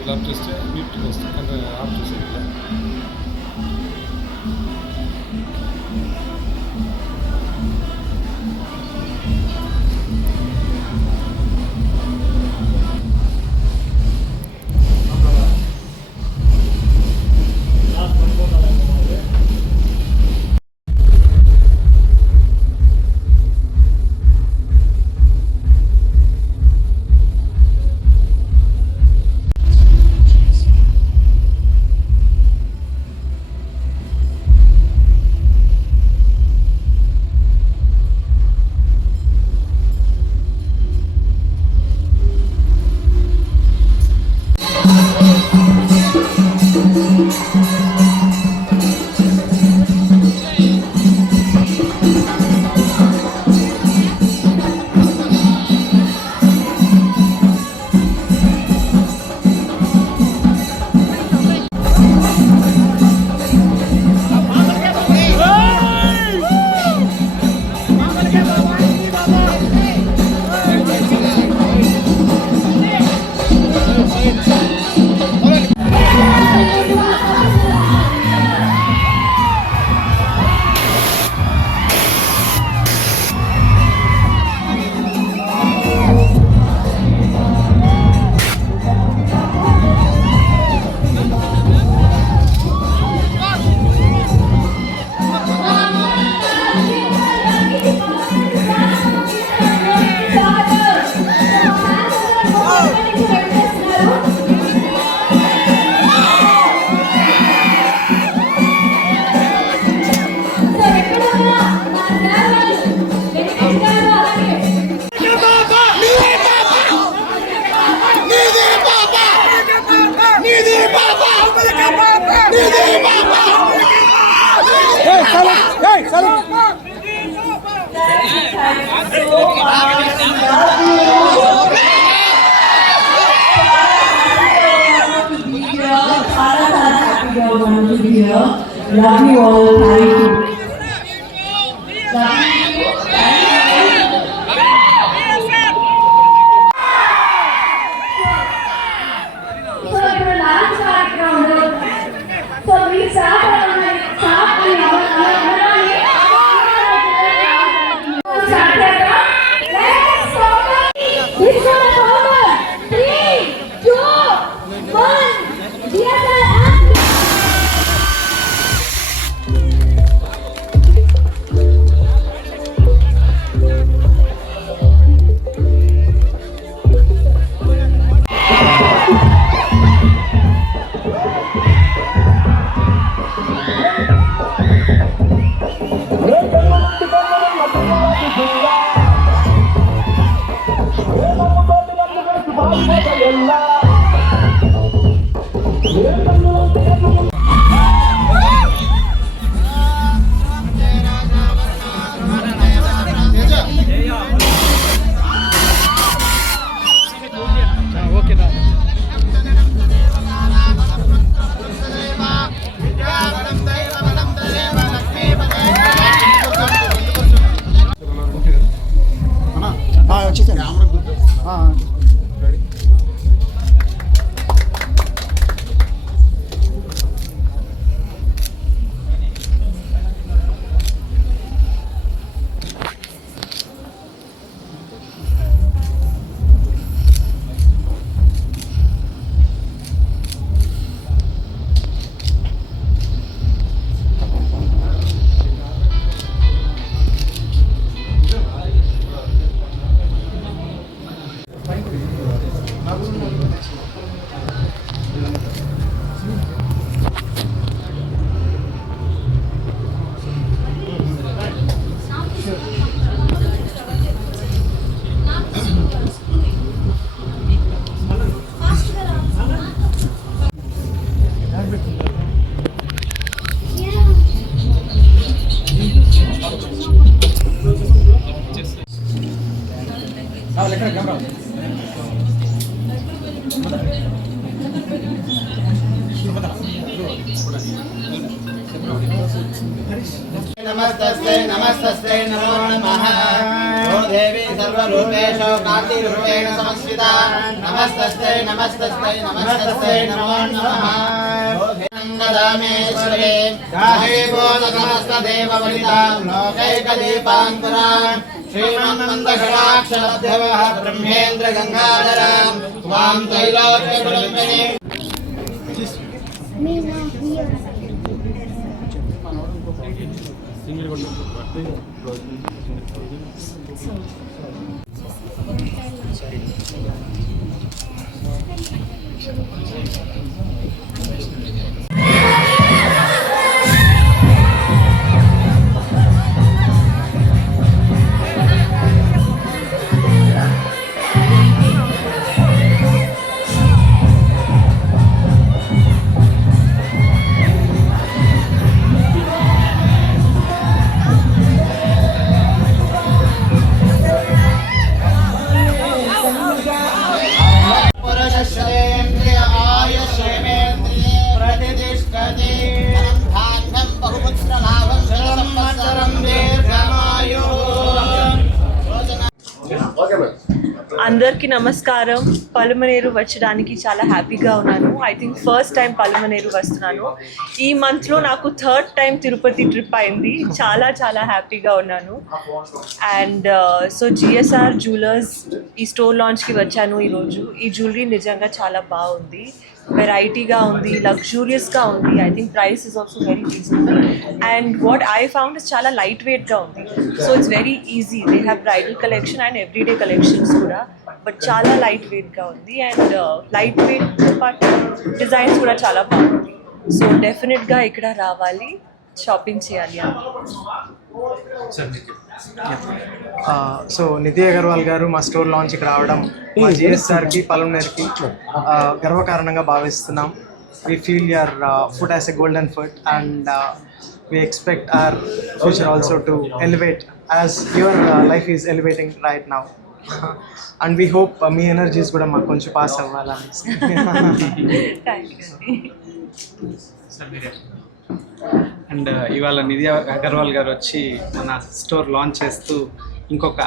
ఇట్లా ఆఫ్ చేస్తే నీట్గా వస్తుంది అంటే ఆఫ్ చేసే ఇట్లా Love you all. Thank you. Thank you. नमस्तस्ते नमस्तस्ते नमो नमः ओ देवी सर्वरूपेषु कान्तिरूपेण समस्विता नमस्तस्ते नमस्तस्ते नमस्तस्ते नमो नमः ओ नन्दामेश्वरे गाहेवोदकमस्तदेववनितां लोकैकदीपाङ्कुरां श्रीमन्मन्दकटाक्षलब्धवः ब्रह्मेन्द्रगङ्गाधरां त्वां त्रैलोक्यकुलुम्बिनीं అందరికీ నమస్కారం. పలమనేరు వచ్చడానికి చాలా హ్యాపీగా ఉన్నాను. I think first time Palamaneru వస్తున్నాను. ఈ మంత్లో నాకు థర్డ్ టైం తిరుపతి ట్రిప్ అయింది. చాలా చాలా హ్యాపీగా ఉన్నాను. అండ్ సో జిఎస్ఆర్ జ్యువెలర్స్ ఈ స్టోర్ లాంచ్కి వచ్చాను ఈరోజు. ఈ జ్యువెలరీ నిజంగా చాలా బాగుంది, వెరైటీగా ఉంది, లగ్జూరియస్గా ఉంది. I think price is also very reasonable. And what I found is చాలా లైట్ వెయిట్గా ఉంది. So it's very easy. They have bridal collection and everyday collections కూడా, బట్ చాలా లైట్ వెయిట్గా ఉంది. అండ్ లైట్ వెయిట్తో పాటు డిజైన్స్ కూడా చాలా బాగుంది. సో డెఫినెట్గా ఇక్కడ రావాలి, షాపింగ్ చేయాలి. సో నిధి అగర్వాల్ గారు మా స్టోర్ లాంచ్కి రావడం మా జిఎస్ఆర్కి పలమనేరుకి గర్వకారణంగా భావిస్తున్నాం. We feel your food as a golden food and we expect our future also to elevate as your life is elevating right now. And we hope me energies కూడా మాకు కొంచెం పాస్ అవ్వాలని. అండ్ ఇవాళ నిధి అగర్వాల్ గారు వచ్చి మన స్టోర్ లాంచ్ చేస్తూ ఇంకొక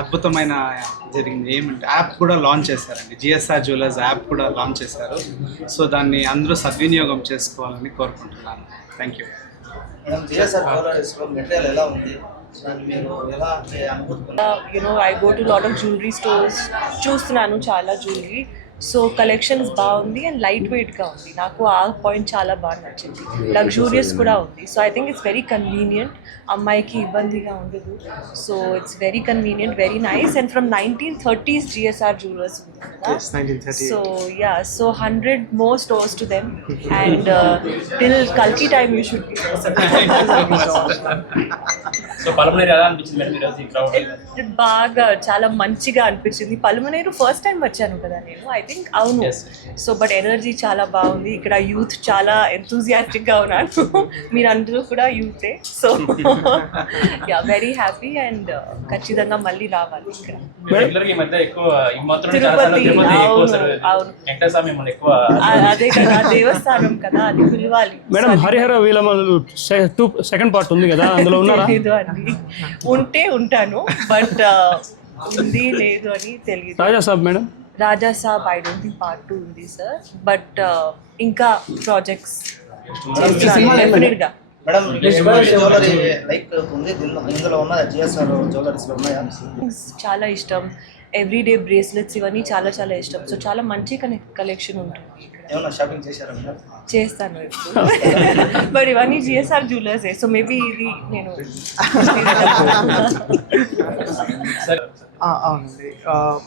అద్భుతమైన జరిగింది. ఏమంటే యాప్ కూడా లాంచ్ చేశారండి. జిఎస్ఆర్ జ్యువెలర్స్ యాప్ కూడా లాంచ్ చేశారు. సో దాన్ని అందరూ సద్వినియోగం చేసుకోవాలని కోరుకుంటున్నాను. Thank you. I go to lot of jewellery stores, చూస్తున్నాను చాలా జ్యువెలరీ. సో కలెక్షన్స్ బాగుంది అండ్ లైట్ వెయిట్గా ఉంది. నాకు ఆ పాయింట్ చాలా బాగా నచ్చింది. లగ్జూరియస్ కూడా ఉంది. So I think it's very convenient. అమ్మాయికి ఇబ్బందిగా ఉండదు. So it's very convenient, very nice. And from 1930s GSR jewellers ఉంది కదా. So yeah, so 100 more stores to them. And till Kalki time you should be. So Palamaneru ఎలా అనిపించింది madam ఈరోజు ఈ crowd? బాగా చాలా మంచిగా అనిపించింది. పలమనేరు ఫస్ట్ టైం వచ్చాను కదా నేను. ఐ థింక్ అవును. సో బట్ ఎనర్జీ చాలా బాగుంది. ఇక్కడ యూత్ చాలా ఎంతూజియాస్టిక్గా ఉన్నారు. మీరందరూ కూడా యూతే. So ya, very happy. And ఖచ్చితంగా మళ్ళీ రావాలి ఇక్కడ. రెగ్యులర్గా ఈ మధ్య ఎక్కువ ఈ మాత్రం తిరుపతి. అవును, ఎక్కువ అదే కదా దేవస్థానం కదా, అది పిలవాలి. మేడం హరిహర వీలమలు సెకండ్ పార్ట్ ఉంది కదా, అందులో ఉన్నారా? తెలీదు అండి. ఉంటే ఉంటాను, బట్ ఉంది లేదు అని తెలియదు. Raja Saab madam, Raja Saab I don't think part 2 ఉంది సార్. బట్ ఇంకా ప్రాజెక్ట్స్ డెఫినెట్గా. మేడం జ్యువెలరీ లైక్ ఉంది, ఇందులో ఉన్న జిఎస్ఆర్ జ్యువెలరీస్ ఉన్నాయా? చాలా ఇష్టం. ఎవ్రీడే బ్రేస్లెట్స్ ఇవన్నీ చాలా చాలా ఇష్టం. సో చాలా మంచి కలెక్షన్ ఉంటుంది. ఏమన్నా షాపింగ్ చేశారా మేడం? చేస్తాను ఎప్పుడు. బట్ ఇవన్నీ జిఎస్ఆర్ జ్యువెలర్సే. సో మేబీ ఇది నేను అవునండి.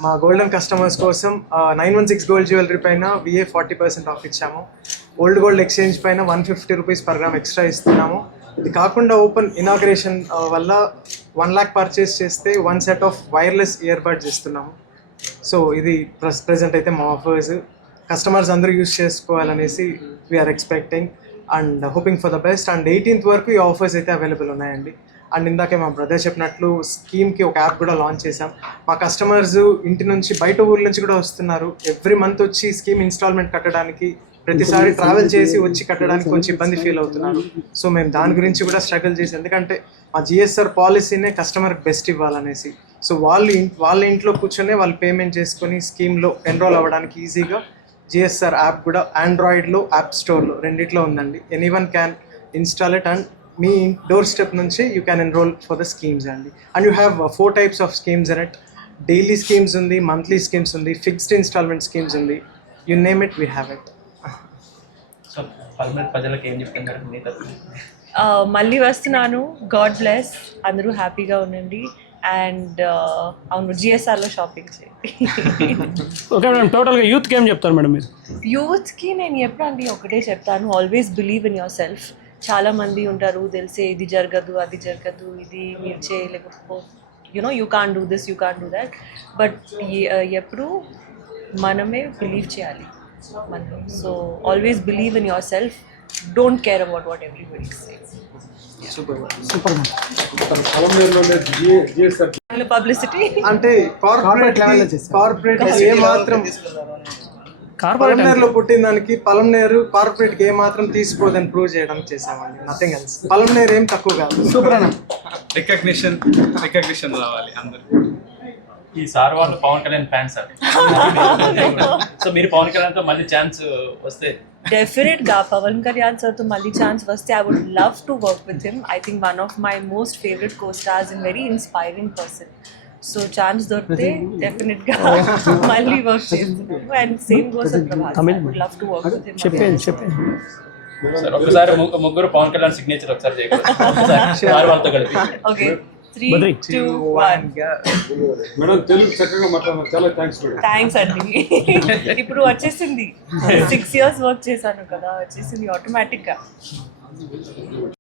మా గోల్డెన్ కస్టమర్స్ కోసం 916 గోల్డ్ జ్యువెలరీ పైన VA 40% ఆఫ్ ఇచ్చాము. ఓల్డ్ గోల్డ్ ఎక్స్చేంజ్ పైన 150 రూపీస్ పర్ గ్రామ్ ఎక్స్ట్రా ఇస్తున్నాము. ఇది కాకుండా ఓపెన్ ఇనాగ్రేషన్ వల్ల 1 lakh పర్చేస్ చేస్తే 1 set of wireless ear buds ఇస్తున్నాము. సో ఇది ప్రెజెంట్ అయితే మా ఆఫర్స్ కస్టమర్స్ అందరూ యూజ్ చేసుకోవాలనేసి we are expecting and hoping for the best. And 18th వరకు ఈ ఆఫర్స్ అయితే అవైలబుల్ ఉన్నాయండి. అండ్ ఇందాకే మా బ్రదర్ చెప్పినట్లు స్కీమ్కి ఒక యాప్ కూడా లాంచ్ చేసాం. మా కస్టమర్స్ ఇంటి నుంచి బయట ఊర్ల నుంచి కూడా వస్తున్నారు. ఎవ్రీ మంత్ వచ్చి స్కీమ్ ఇన్స్టాల్మెంట్ కట్టడానికి ప్రతిసారి ట్రావెల్ చేసి వచ్చి కట్టడానికి కొంచెం ఇబ్బంది ఫీల్ అవుతున్నారు. సో మేము దాని గురించి కూడా స్ట్రగుల్ చేసి, ఎందుకంటే మా జిఎస్ఆర్ పాలసీనే కస్టమర్కి బెస్ట్ ఇవ్వాలనేసి. సో వాళ్ళ ఇంట్లో కూర్చొని వాళ్ళు పేమెంట్ చేసుకొని స్కీమ్లో ఎన్రోల్ అవ్వడానికి ఈజీగా జిఎస్ఆర్ యాప్ కూడా ఆండ్రాయిడ్లో, యాప్ స్టోర్లో రెండిట్లో ఉందండి. Anyone can install it and మీ డోర్ స్టెప్ నుంచి you can enroll for the schemes అండి. And you have 4 types of schemes in it. Daily schemes ఉంది, మంత్లీ స్కీమ్స్ ఉంది, ఫిక్స్డ్ ఇన్స్టాల్మెంట్ స్కీమ్స్ ఉంది. You name it, we have it. So Palamaner ప్రజలకు ఏం చెప్తారు madam మీ తరఫున? మళ్ళీ వస్తున్నాను. గాడ్ బ్లెస్, అందరూ హ్యాపీగా ఉండండి. అండ్ అవును, జిఎస్ఆర్లో షాపింగ్ చేయండి. ఓకే మేడం, టోటల్గా యూత్కి ఏం చెప్తారు మేడం మీరు? యూత్కి నేను ఎప్పుడండి ఒకటే చెప్తాను, always believe in yourself. చాలామంది ఉంటారు తెలిసే ఇది జరగదు, అది జరగదు, ఇది మీరు చేయలేకపో, you can do this, you can do that. But ఎప్పుడు మనమే బిలీవ్ చేయాలి మనం. So always believe in yourself, don't care about what everybody says. Publicity అంటే కార్పొరేట్ ఏ మాత్రం పలమనేరులో పుట్టిన దానికి పలమనేరు కార్పొరేట్కి ఏ మాత్రం తీసిపోదని ప్రూవ్ చేయడానికి చేసామండి. Nothing else. పలమనేరు ఏం తక్కువ కాదు. సూపర్ అన్న. రికగ్నిషన్ రావాలి అందరూ. ఈ సార్ వాళ్ళు Pawan Kalyan fans sir. So మీరు పవన్ కళ్యాణ్తో మళ్ళీ ఛాన్స్ వస్తే? డెఫినెట్గా పవన్ కళ్యాణ్ సార్తో మళ్ళీ ఛాన్స్ వస్తే I would love to work with him. I think one of my most favourite co stars and very inspiring person. So chance దొరికితే డెఫినెట్గా మళ్ళీ వర్క్ చేస్తున్నాను. And same goes Prabhas, I would love to work with him. చెప్పండి. Sir ఒకసారి ముగ్గురు Pawan Kalyan signature ఒకసారి చేయగలరు sir వాళ్ళతో కలిపి? ఓకే, 3, బద్రి. 2, 1. మేడం తెలుగు చక్కగా మాట్లాడారు, చాలా థ్యాంక్స్ మేడం. థ్యాంక్స్ అండి. ఇప్పుడు వచ్చేసింది, 6 years వర్క్ చేశాను కదా, వచ్చేసింది ఆటోమేటిక్గా.